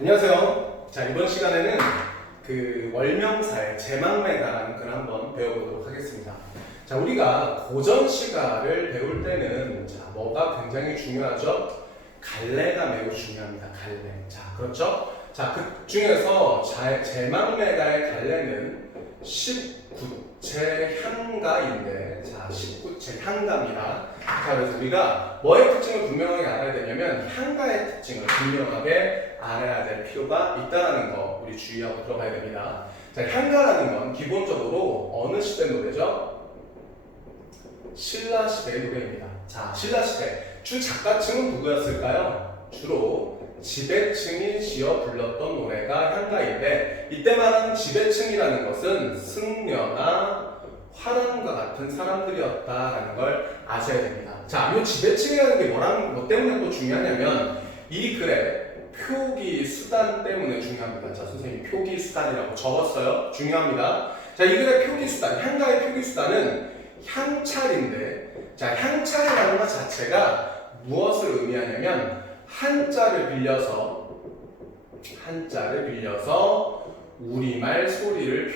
안녕하세요. 자, 이번 시간에는 그 월명사의 제망매가라는 글을 한번 배워보도록 하겠습니다. 자, 우리가 고전시가를 배울 때는 뭐가 굉장히 중요하죠? 갈래가 매우 중요합니다. 갈래. 자, 그렇죠? 자, 그 중에서 제망매가의 갈래는 19체 향가인데, 자, 19체 향가입니다. 자, 그래서 우리가 뭐의 특징을 분명하게 알아야 되냐면 향가의 특징을 분명하게 알아야 될 필요가 있다는 거 우리 주의하고 들어봐야 됩니다. 자, 향가라는 건 기본적으로 어느 시대 노래죠? 신라시대의 노래입니다. 자, 신라시대 주 작가층은 누구였을까요? 주로 지배층이 지어 불렀던 노래가 향가인데, 이때 말하는 지배층이라는 것은 승려나 화랑과 같은 사람들이었다라는 걸 아셔야 됩니다. 자, 이 지배층이라는 게 뭐 때문에 또 중요하냐면 이 글의 표기 수단 때문에 중요합니다. 자, 선생님 표기 수단이라고 적었어요. 중요합니다. 자, 이 글의 표기 수단, 향가의 표기 수단은 향찰인데, 자, 향찰이라는 것 자체가 무엇을 의미하냐면 한자를 빌려서 우리말 소리를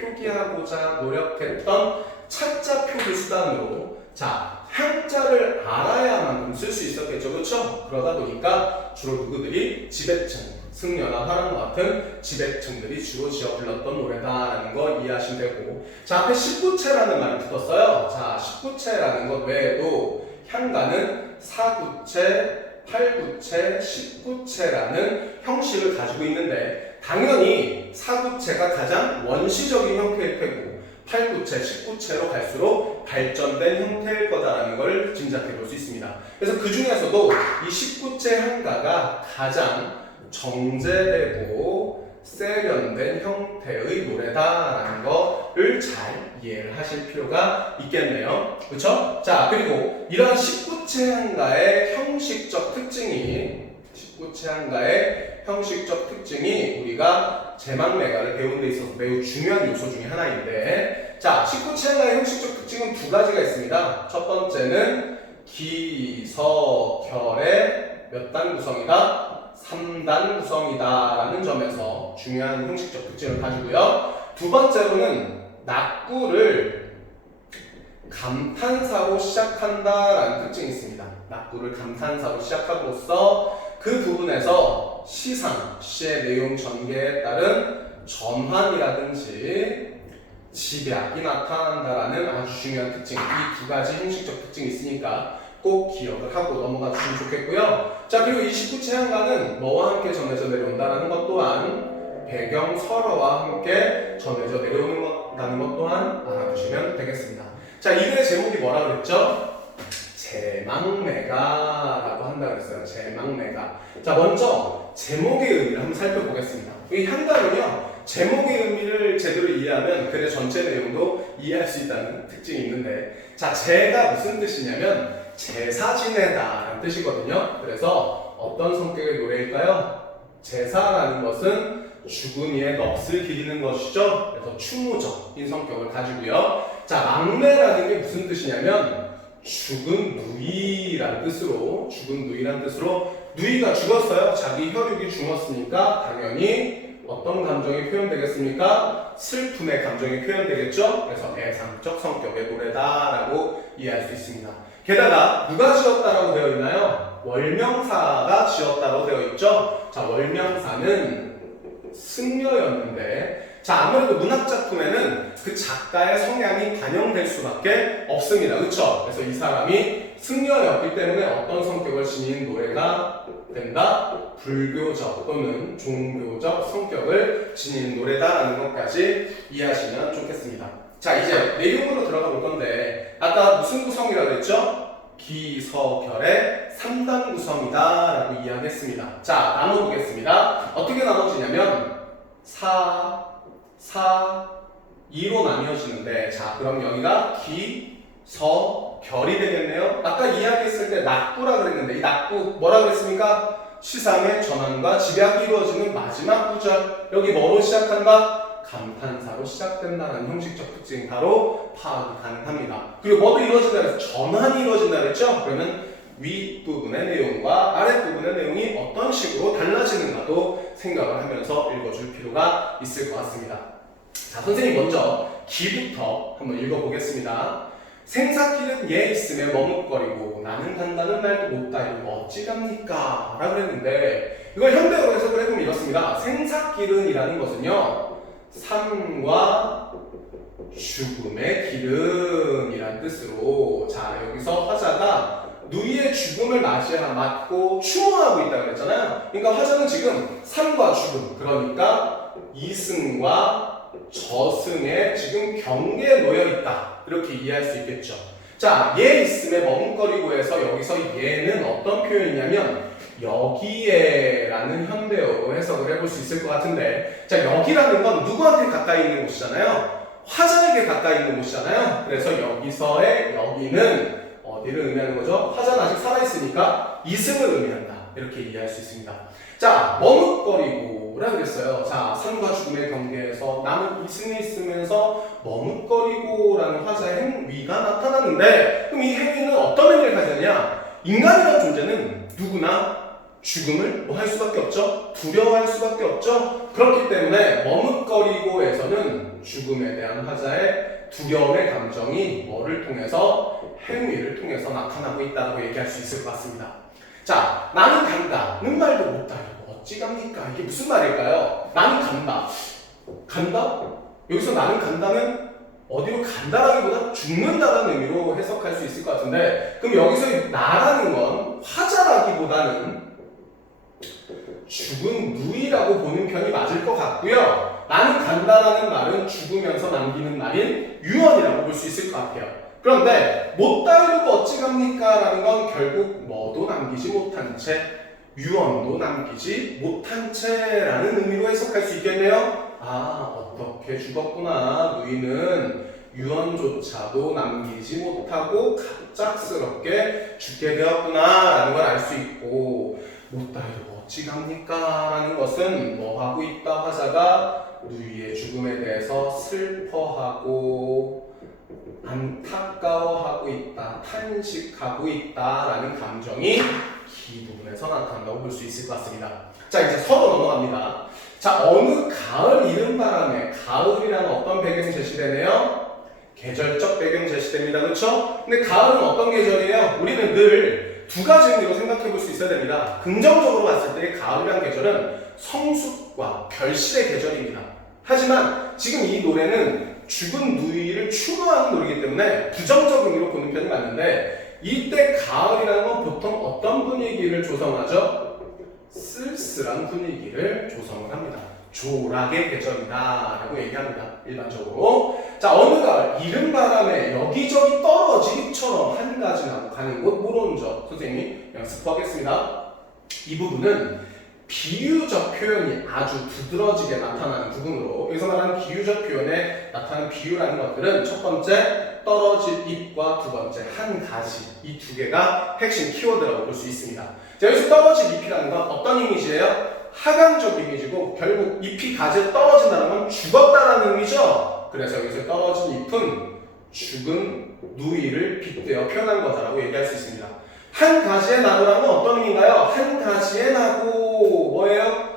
표기하고자 노력했던 차자 표기 수단으로, 자, 향자를 알아야만 쓸 수 있었겠죠. 그렇죠? 그러다 보니까 주로 누구들이 지배층, 승려나 화랑과 같은 지배층들이 주로 지어 불렀던 노래다라는 거 이해하시면 되고, 자, 앞에 19체라는 말이 붙었어요. 자, 19체라는 것 외에도 향가는 4구체, 8구체, 19체라는 형식을 가지고 있는데, 당연히 4구체가 가장 원시적인 형태일 테고 8구체, 19체로 갈수록 발전된 형태일 거다라는 걸 짐작해 볼 수 있습니다. 그래서 그 중에서도 이 19체 향가가 가장 정제되고 세련된 형태의 노래다라는 거를 잘 이해를 하실 필요가 있겠네요. 그렇죠? 자, 그리고 이러한 19체 향가의 형식적 특징이 우리가 제망매가를 배우는 데 있어서 매우 중요한 요소 중에 하나인데, 자, 19체 향가의 형식적 특징은 두 가지가 있습니다. 첫 번째는 기서결의 몇 단 구성이다? 3단 구성이다라는 점에서 중요한 형식적 특징을 가지고요. 두 번째로는 낙구를 감탄사로 시작한다라는 특징이 있습니다. 낙구를 감탄사로 시작함으로써 그 부분에서 시의 내용 전개에 따른 전환이라든지 집약이 나타난다라는 아주 중요한 특징, 이 두 가지 형식적 특징이 있으니까 꼭 기억을 하고 넘어가 주시면 좋겠고요. 자, 그리고 이 19체 향가는 뭐와 함께 전해져 내려온다는 것 또한 배경설어와 함께 전해져 내려오는 것 또한 알아두시면 되겠습니다. 자, 이 글의 제목이 뭐라 그랬죠? 제망매가라고 한다고 했어요. 제망매가. 자, 먼저 제목의 의미를 한번 살펴보겠습니다. 이 향가는요, 제목의 의미를 제대로 이해하면 글의 전체 내용도 이해할 수 있다는 특징이 있는데, 자, 제가 무슨 뜻이냐면 제사 지내다라는 뜻이거든요. 그래서 어떤 성격의 노래일까요? 제사라는 것은 죽은 이의 넋을 기리는 것이죠. 그래서 추모적인 성격을 가지고요. 자, 망매라는 게 무슨 뜻이냐면 죽은 누이라는 뜻으로, 누이가 죽었어요. 자기 혈육이 죽었으니까 당연히 어떤 감정이 표현되겠습니까? 슬픔의 감정이 표현되겠죠. 그래서 애상적 성격의 노래다라고 이해할 수 있습니다. 게다가 누가 지었다라고 되어 있나요? 월명사가 지었다고 되어 있죠. 자, 월명사는 승려였는데, 자, 아무래도 문학작품에는 그 작가의 성향이 반영될 수밖에 없습니다. 그렇죠? 그래서 이 사람이 승려였기 때문에 어떤 성격을 지닌 노래가 된다? 불교적 또는 종교적 성격을 지닌 노래다라는 것까지 이해하시면 좋겠습니다. 자, 이제 내용으로 들어가 볼 건데, 아까 무슨 구성이라고 했죠? 기서결의 3단 구성이다라고 이야기했습니다. 자, 나눠보겠습니다. 어떻게 나눠지냐면 2로 나뉘어지는데, 자, 그럼 여기가 기서결이 되겠네요. 아까 이야기했을 때 낙구라 그랬는데, 이 낙구 뭐라 그랬습니까? 시상의 전환과 집약이 이루어지는 마지막 구절. 여기 뭐로 시작한다? 감탄사로 시작된다는 형식적 특징이 바로 파악이 가능합니다. 그리고 뭐도 이루어진다 그래서 전환이 이루어진다 그랬죠? 그러면 윗부분의 내용과 아랫부분의 내용이 어떤 식으로 달라지는가도 생각을 하면서 읽어줄 필요가 있을 것 같습니다. 자, 선생님 먼저 기부터 한번 읽어보겠습니다. 생사길은 얘 있음에 머뭇거리고 나는 간다는 말도 못다 이거 어찌갑니까? 라고 했는데 이걸 현대어로 해석을 해보면 이렇습니다. 생사길은이라는 것은요 삶과 죽음의 길은이란 뜻으로 자 여기서 화자가 누이의 죽음을 맞고 추모하고 있다고 그랬잖아요. 그러니까 화자는 지금 삶과 죽음 그러니까 이승과 저승에 지금 경계에 놓여 있다 이렇게 이해할 수 있겠죠. 자, 얘 있음에 머뭇거리고 해서 여기서 얘는 어떤 표현이냐면 여기에라는 현대어로 해석을 해볼 수 있을 것 같은데 자 여기라는 건 누구한테 가까이 있는 곳이잖아요. 화자에게 가까이 있는 곳이잖아요. 그래서 여기서의 여기는 어디를 의미하는 거죠? 화자는 아직 살아있으니까 이승을 의미한다 이렇게 이해할 수 있습니다. 자 머뭇거리고 라고 그랬어요. 자 삶과 죽음의 경계에서 나는 이승에 있으면서 머뭇거리고 라는 화자의 행위가 나타나는데 그럼 이 행위는 어떤 의미를 가지느냐 인간이라는 존재는 누구나 죽음을 뭐 할 수밖에 없죠. 두려워할 수밖에 없죠. 그렇기 때문에 머뭇거리고에서는 죽음에 대한 화자의 두려움의 감정이 뭐를 통해서 행위를 통해서 나타나고 있다고 얘기할 수 있을 것 같습니다. 자, 나는 간다는 말도 못다. 어찌 갑니까? 이게 무슨 말일까요? 나는 간다. 간다? 여기서 나는 간다는 어디로 간다라기보다 죽는다라는 의미로 해석할 수 있을 것 같은데 그럼 여기서 나라는 건 화자라기보다는 죽은 누이라고 보는 편이 맞을 것 같고요. 나는 간다라는 말은 죽으면서 남기는 말인 유언이라고 볼 수 있을 것 같아요. 그런데 못다 이루고 어찌 갑니까? 라는 건 결국 뭐도 남기지 못한 채 유언도 남기지 못한 채라는 의미로 해석할 수 있겠네요. 아 어떻게 죽었구나. 누이는 유언조차도 남기지 못하고 갑작스럽게 죽게 되었구나 라는 걸 알 수 있고 못다 이루고 어찌 갑니까? 라는 것은 뭐 하고 있다? 화자가 누이의 죽음에 대해서 슬퍼하고 안타까워하고 있다, 탄식하고 있다라는 감정이 기 부분에서 나타난다고 볼 수 있을 것 같습니다. 자 이제 서로 넘어갑니다. 자 어느 가을 이른 바람에 가을이라는 어떤 배경이 제시되네요? 계절적 배경이 제시됩니다. 그렇죠? 근데 가을은 어떤 계절이에요? 우리는 늘 두 가지 의미로 생각해 볼 수 있어야 됩니다. 긍정적으로 봤을 때 가을이라는 계절은 성숙과 결실의 계절입니다. 하지만 지금 이 노래는 죽은 누이를 추모하는 노래이기 때문에 부정적 의미로 보는 편이 맞는데 이때 가을이라는 건 보통 어떤 분위기를 조성하죠? 쓸쓸한 분위기를 조성을 합니다. 조락의 계절이다 라고 얘기합니다. 일반적으로. 자 어느 가을 이른 바람에 여기저기 떨어지기처럼 한 가지 나고 가는 곳 모론적 선생님이 그냥 스포하겠습니다. 이 부분은 비유적 표현이 아주 두드러지게 나타나는 부분으로 여기서 말하는 비유적 표현에 나타나는 비유라는 것들은 첫 번째 떨어질 잎과 두 번째 한 가지 이 두 개가 핵심 키워드라고 볼 수 있습니다. 자, 여기서 떨어질 잎이라는 건 어떤 이미지예요? 하강적 이미지고 결국 잎이 가지에 떨어진다는 건 죽었다라는 의미죠. 그래서 여기서 떨어진 잎은 죽은 누이를 빗대어 표현한 거다라고 얘기할 수 있습니다. 한 가지의 나무라는 건 어떤 의미인가요? 한 가지의 나고 뭐예요?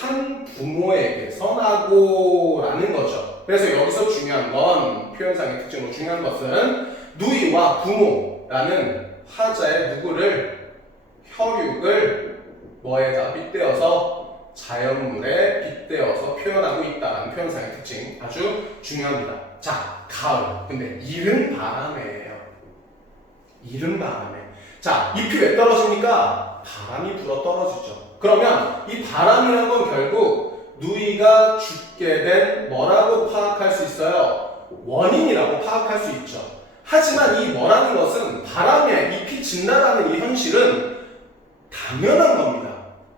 한 부모에게서 나고라는 거죠. 그래서 여기서 중요한 건 표현상의 특징으로 중요한 것은 누이와 부모라는 화자의 누구를 혈육을 뭐에다 빗대어서 자연물에 빗대어서 표현하고 있다는 표현상의 특징 아주 중요합니다. 자, 가을. 근데 이른 바람에예요. 이른 바람에. 자, 잎이 왜 떨어집니까? 바람이 불어 떨어지죠. 그러면 이 바람이라는 건 결국 누이가 죽게 된 뭐라고 파악할 수 있어요? 원인이라고 파악할 수 있죠. 하지만 이 뭐라는 것은 바람에 잎이 진다라는 이 현실은 당연한 겁니다.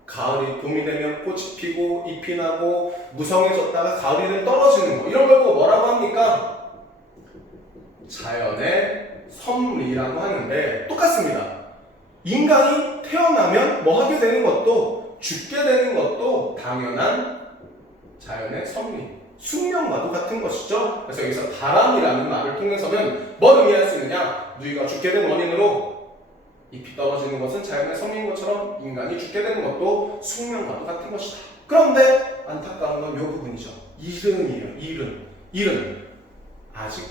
가을이 봄이 되면 꽃이 피고 잎이 나고 무성해졌다가 가을이 되면 떨어지는 거 이런 걸 뭐라고 합니까? 자연의 섭리라고 하는데 똑같습니다. 인간이 태어나면 뭐 하게 되는 것도 죽게 되는 것도 당연한 자연의 섭리 숙명과도 같은 것이죠. 그래서 여기서 바람이라는 말을 통해서는 뭘 의미할 수 있느냐? 누이가 죽게 된 원인으로 잎이 떨어지는 것은 자연의 섭리인 것처럼 인간이 죽게 되는 것도 숙명과도 같은 것이다. 그런데 안타까운 건 이 부분이죠. 일은이에요. 일은 아직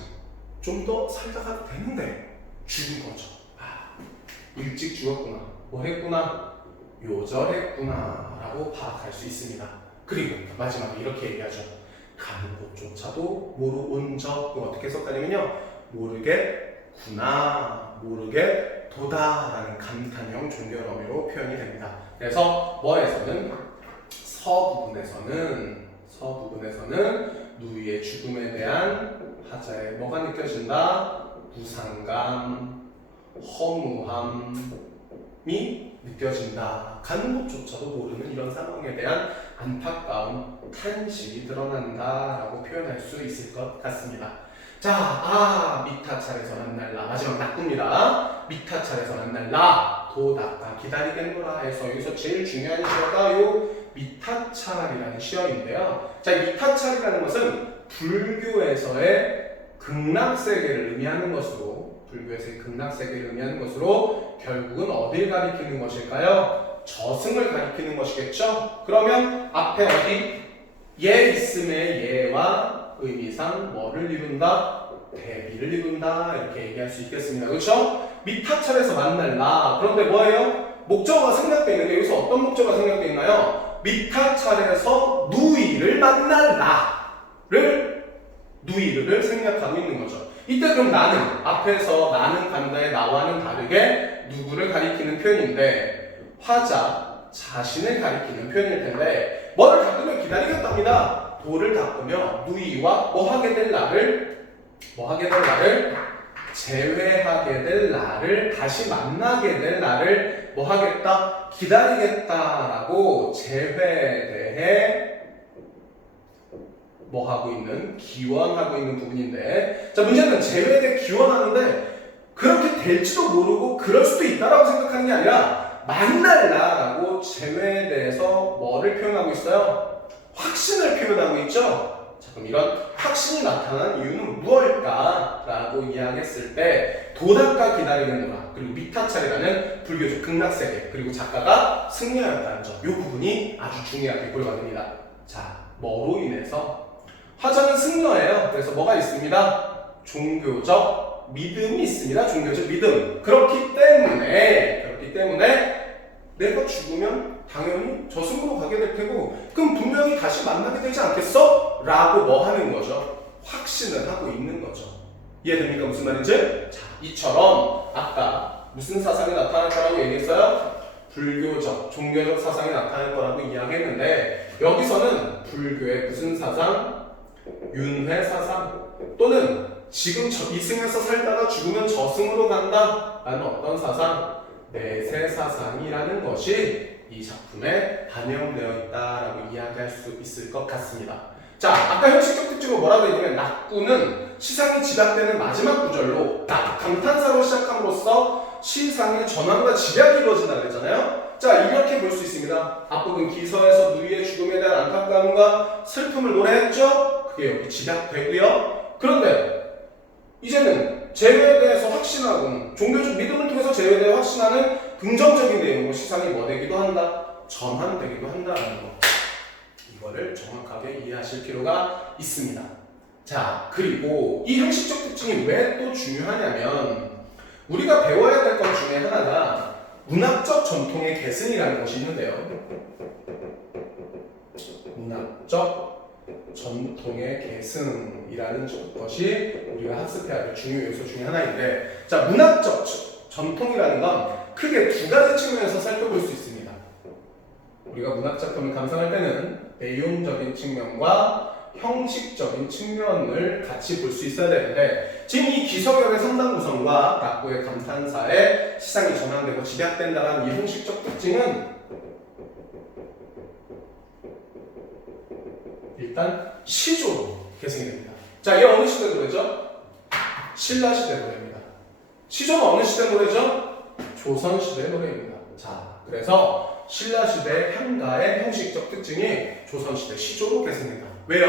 좀 더 살다가 되는데 죽은 거죠. 일찍 죽었구나, 뭐 했구나, 요절했구나 라고 파악할 수 있습니다. 그리고 마지막에 이렇게 얘기하죠. 가는 곳조차도 모르온 적. 이거 어떻게 해석하냐면요, 모르겠구나, 모르겠도다 라는 감탄형 존결 어미로 표현이 됩니다. 그래서 뭐에서는 서부분에서는 누이의 죽음에 대한 하자에 뭐가 느껴진다? 부상감, 허무함이 느껴진다. 가는 곳조차도 모르는 이런 상황에 대한 안타까운 탄식이 드러난다라고 표현할 수 있을 것 같습니다. 자, 미타찰에서 만날라. 마지막 낙구입니다. 미타찰에서 만날라. 도닦아 기다리겠노라에서 여기서 제일 중요한 시어가 요 미타찰이라는 시어인데요. 자, 미타찰이라는 것은 불교에서의 극락세계를 의미하는 것으로, 결국은 어딜 가리키는 것일까요? 저승을 가리키는 것이겠죠? 그러면 앞에 어디? 예 있음의 예와 의미상 뭐를 이룬다? 대비를 이룬다. 이렇게 얘기할 수 있겠습니다. 그렇죠? 미타찰에서 만날라. 그런데 뭐예요? 목적어가 생략되어 있는데 여기서 어떤 목적어가 생략되어 있나요? 미타찰에서 누이를 만날라를 누이를 생략하고 있는 거죠. 이때 그럼 나는, 앞에서 나는 간다의 나와는 다르게 누구를 가리키는 표현인데 화자, 자신을 가리키는 표현일 텐데 뭐를 닦으며 기다리겠답니다. 도를 닦으며 누이와 뭐하게 될 나를 재회하게 될 나를, 다시 만나게 될 나를 뭐하겠다? 기다리겠다라고 재회에 대해 뭐하고 있는? 기원하고 있는 부분인데, 자, 문제는 재회에 대해 기원하는데 그렇게 될지도 모르고 그럴 수도 있다라고 생각하는 게 아니라 만날라라고 재회에 대해서 뭐를 표현하고 있어요? 확신을 표현하고 있죠. 자, 그럼 이런 확신이 나타난 이유는 무엇일까라고 이야기했을 때 도닦아 기다리는구나, 그리고 미타찰이라는 불교적 극락세계, 그리고 작가가 승려였다는 점, 이 부분이 아주 중요하게 보여가 됩니다. 자, 뭐로 인해서? 화자는 승려예요. 그래서 뭐가 있습니다? 종교적 믿음이 있습니다. 종교적 믿음. 그렇기 때문에 내가 죽으면 당연히 저승으로 가게 될 테고, 그럼 분명히 다시 만나게 되지 않겠어? 라고 뭐 하는 거죠? 확신을 하고 있는 거죠. 이해됩니까? 무슨 말인지? 자, 이처럼 아까 무슨 사상이 나타날 거라고 얘기했어요? 불교적, 종교적 사상이 나타날 거라고 이야기했는데, 여기서는 불교의 무슨 사상? 윤회 사상, 또는 지금 이승에서 살다가 죽으면 저승으로 간다 라는 어떤 사상? 내세 사상이라는 것이 이 작품에 반영되어 있다라고 이야기할 수 있을 것 같습니다. 자, 아까 형식적 특징으로 뭐라고 했냐면 낙구는 시상이 지각되는 마지막 구절로 감탄사로 시작함으로써 시상의 전환과 집약이 이루어진다고 했잖아요. 자, 이렇게 볼 수 있습니다. 앞부분 기서에서 누이의 죽음에 대한 안타까움과 슬픔을 노래했죠. 그게 여기 집약되고요. 그런데 이제는 재회에 대해서 확신하고 종교적 믿음을 통해서 재회에 대해 확신하는 긍정적인 내용으로 시상이 뭐 되기도 한다? 전환되기도 한다는 거. 이거를 정확하게 이해하실 필요가 있습니다. 자, 그리고 이 형식적 특징이 왜 또 중요하냐면, 우리가 배워야 될 것 중에 하나가 문학적 전통의 계승이라는 것이 있는데요. 문학적 전통의 계승이라는 것이 우리가 학습해야 될 중요 요소 중에 하나인데, 자, 문학적 전통이라는 건 크게 두 가지 측면에서 살펴볼 수 있습니다. 우리가 문학 작품을 감상할 때는 내용적인 측면과 형식적인 측면을 같이 볼 수 있어야 되는데, 지금 이 기서결의 상당 구성과 낙구의 감탄사에 시상이 전환되고 집약된다는 이 형식적 특징은 일단 시조로 계승이 됩니다. 자, 이 어느 시대 노래죠? 신라시대 노래입니다. 시조는 어느 시대 노래죠? 조선시대 노래입니다. 자, 그래서 신라시대 향가의 형식적 특징이 조선시대 시조로 계승된다. 왜요?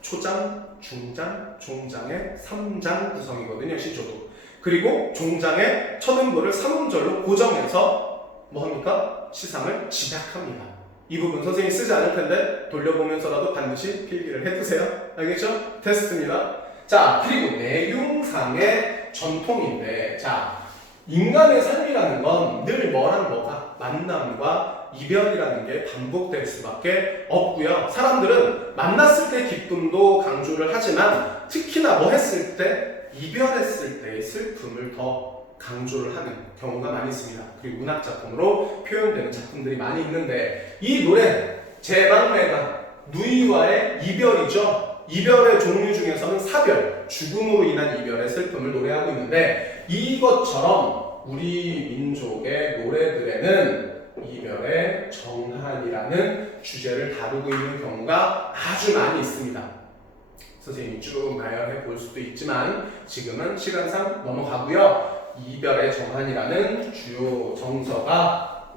초장, 중장, 종장의 3장 구성이거든요, 시조도. 그리고 종장의 첫 음보를 3음절로 고정해서 뭐합니까? 시상을 집약합니다. 이 부분 선생님이 쓰지 않을 텐데 돌려보면서라도 반드시 필기를 해두세요. 알겠죠? 테스트입니다. 자, 그리고 내용상의 전통인데, 자, 인간의 삶이라는 건 늘 뭐랑 뭐가 만남과 이별이라는 게 반복될 수밖에 없고요. 사람들은 만났을 때 기쁨도 강조를 하지만 특히나 뭐 했을 때? 이별했을 때의 슬픔을 더 강조를 하는 경우가 많이 있습니다. 그리고 문학작품으로 표현되는 작품들이 많이 있는데 이 노래 제 막내가 누이와의 이별이죠. 이별의 종류 중에서는 사별, 죽음으로 인한 이별의 슬픔을 노래하고 있는데 이것처럼 우리 민족의 노래들에는 이별의 정한이라는 주제를 다루고 있는 경우가 아주 많이 있습니다. 선생님이 쭉 나열해 볼 수도 있지만 지금은 시간상 넘어가고요. 이별의 정한이라는 주요 정서가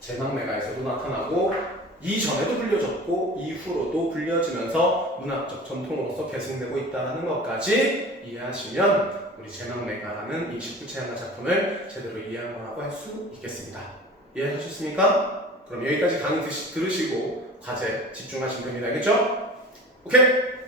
제막매가에서도 나타나고 이전에도 불려졌고 이후로도 불려지면서 문학적 전통으로서 계승되고 있다는 것까지 이해하시면 우리 제막매가라는 이 19채향가 작품을 제대로 이해한 거라고 할 수 있겠습니다. 이해하셨습니까? 그럼 여기까지 강의 들으시고 과제 집중하시면 됩니다. 알겠죠? 오케이?